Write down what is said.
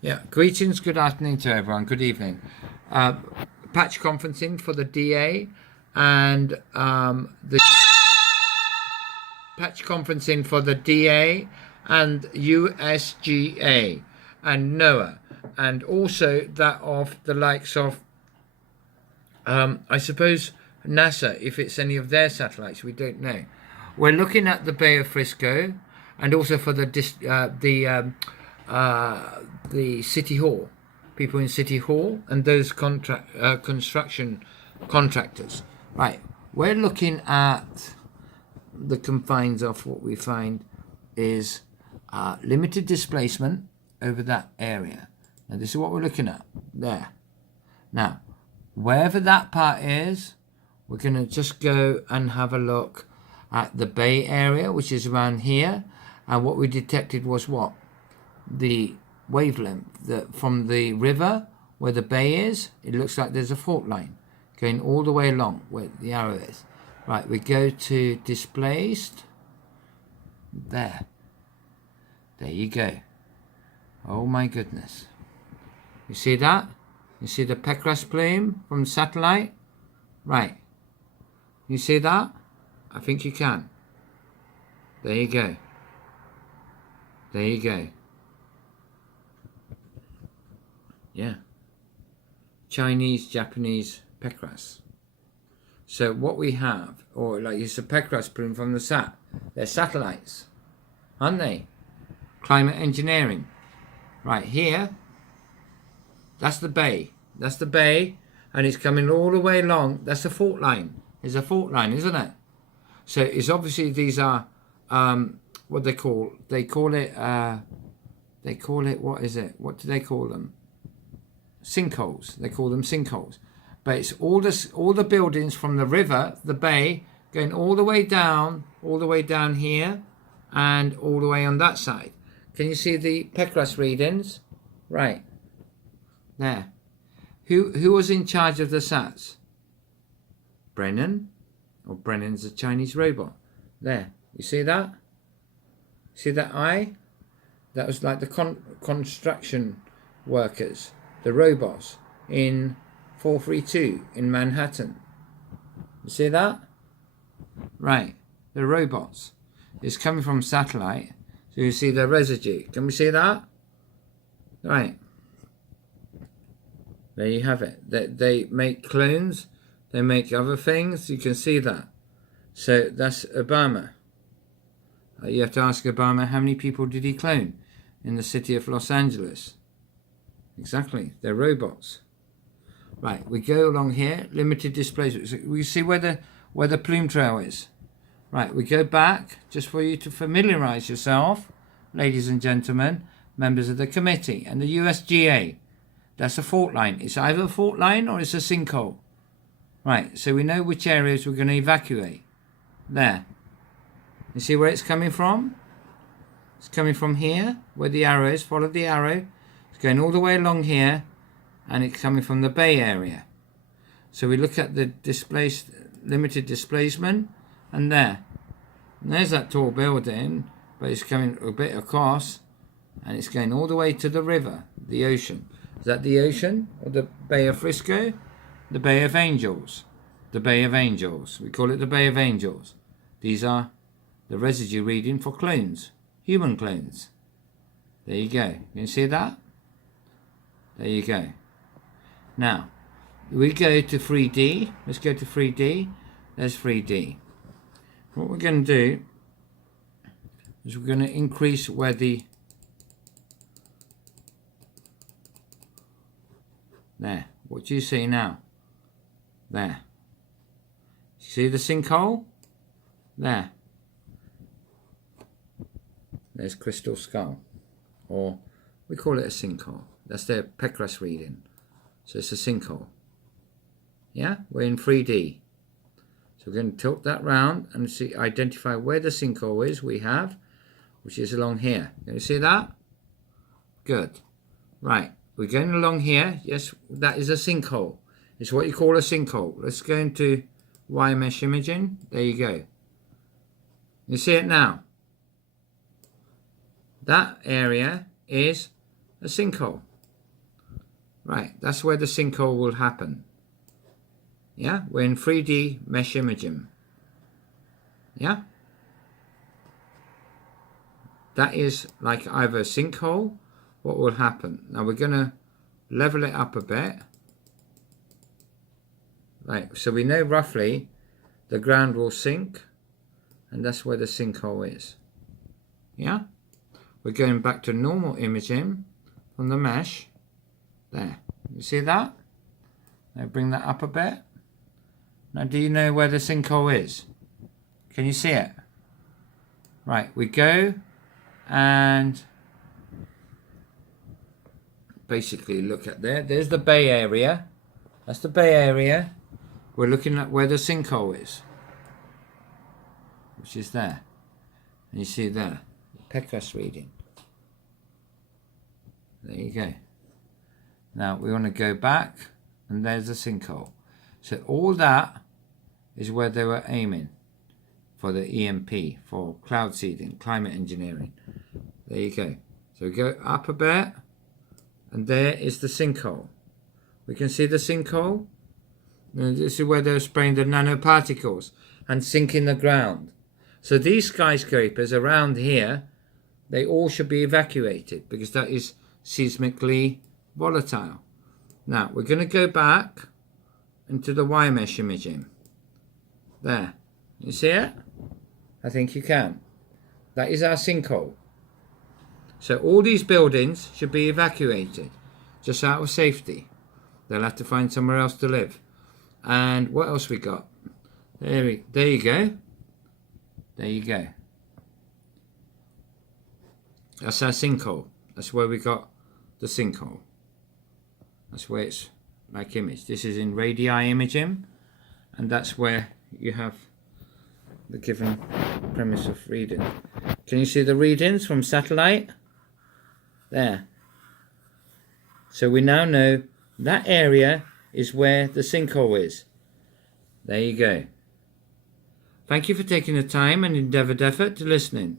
Yeah, greetings, good afternoon to everyone, good evening. Patch conferencing for the DA and the patch conferencing for the DA and USGA and NOAA, and also that of the likes of, I suppose, NASA, if it's any of their satellites, we don't know. We're looking at the Bay of Frisco and also for the City Hall, people in City Hall and those construction contractors. Right, we're looking at the confines of what we find is limited displacement over that area. Now this is what we're looking at there. Now, wherever that part is, we're going to just go and have a look at the bay area, which is around here. And what we detected was what? The wavelength from the river where the bay is. It looks like there's a fault line going all the way along where the arrow is. Right, we go to displaced. There you go. Oh my goodness, you see that? You see the Pecras plume from the satellite? Right, you see that? I think you can. There you go. There you go. Yeah. Chinese, Japanese Pecras. So what we have, or like it's a Pecras plume from the sat. They're satellites, aren't they? Climate engineering. Right here, that's the bay. That's the bay, and it's coming all the way along. That's the fault line. It's a fault line, isn't it? So it's obviously these are what they call it what is it? What do they call them? Sinkholes. They call them sinkholes. But it's all the buildings from the river, the bay, going all the way down here, and all the way on that side. Can you see the Pecras readings? Right. There. Who was in charge of the SATs? Brennan? Or Brennan's a Chinese robot. There. You see that? See that eye? That was like the construction workers, the robots in 432 in Manhattan. You see that? Right. The robots. It's coming from satellite. So you see the residue. Can we see that? Right. There you have it. They make clones. They make other things. You can see that. So that's Obama. You have to ask Obama how many people did he clone in the city of Los Angeles. Exactly. They're robots. Right. We go along here. Limited displacement. So we see where the plume trail is. Right. We go back just for you to familiarize yourself, ladies and gentlemen, members of the committee and the USGA. That's a fault line. It's either a fault line or it's a sinkhole. Right, so we know which areas we're going to evacuate. There. You see where it's coming from? It's coming from here, where the arrow is. Follow the arrow. It's going all the way along here, and it's coming from the bay area. So we look at the limited displacement, and there. And there's that tall building, but it's coming a bit across, and it's going all the way to the river, the ocean. Is that the ocean or the Bay of Frisco? The Bay of Angels. The Bay of Angels. We call it the Bay of Angels. These are the residue reading for clones. Human clones. There you go. You can see that? There you go. Now, we go to 3D. Let's go to 3D. There's 3D. What we're going to do is we're going to increase where the... There. What do you see now? There. See the sinkhole? There. There's Crystal Skull. Or we call it a sinkhole. That's their Pecras reading. So it's a sinkhole. Yeah? We're in 3D. So we're going to tilt that round and see, identify where the sinkhole is we have, which is along here. Can you see that? Good. Right. We're going along here. Yes, that is a sinkhole. It's what you call a sinkhole. Let's go into wire mesh imaging. There you go. You see it now. That area is a sinkhole. Right, that's where the sinkhole will happen. Yeah, we're in 3D mesh imaging. Yeah, that is like either a sinkhole. What will happen? Now we're going to level it up a bit. Right, so we know roughly the ground will sink, and that's where the sinkhole is. Yeah, we're going back to normal imaging from the mesh. There, you see that? Now bring that up a bit. Now do you know where the sinkhole is? Can you see it? Right, we go and basically look at there. There's the bay area. That's the bay area. We're looking at where the sinkhole is, which is there. And you see there, PECAS reading. There you go. Now we want to go back, and there's the sinkhole. So all that is where they were aiming for the EMP, for cloud seeding, climate engineering. There you go. So we go up a bit, and there is the sinkhole. We can see the sinkhole. And this is where they're spraying the nanoparticles and sinking the ground. So these skyscrapers around here, they all should be evacuated because that is seismically volatile. Now we're going to go back into the wire mesh imaging. There, you see it? I think you can. That is our sinkhole. So all these buildings should be evacuated just out of safety. They'll have to find somewhere else to live. And what else we got? There you go. There you go. That's our sinkhole. That's where we got the sinkhole. That's where it's like image. This is in radii imaging, and that's where you have the given premise of reading. Can you see the readings from satellite? There. So we now know that area is where the sinkhole is. There you go. Thank you for taking the time and endeavoured effort to listening.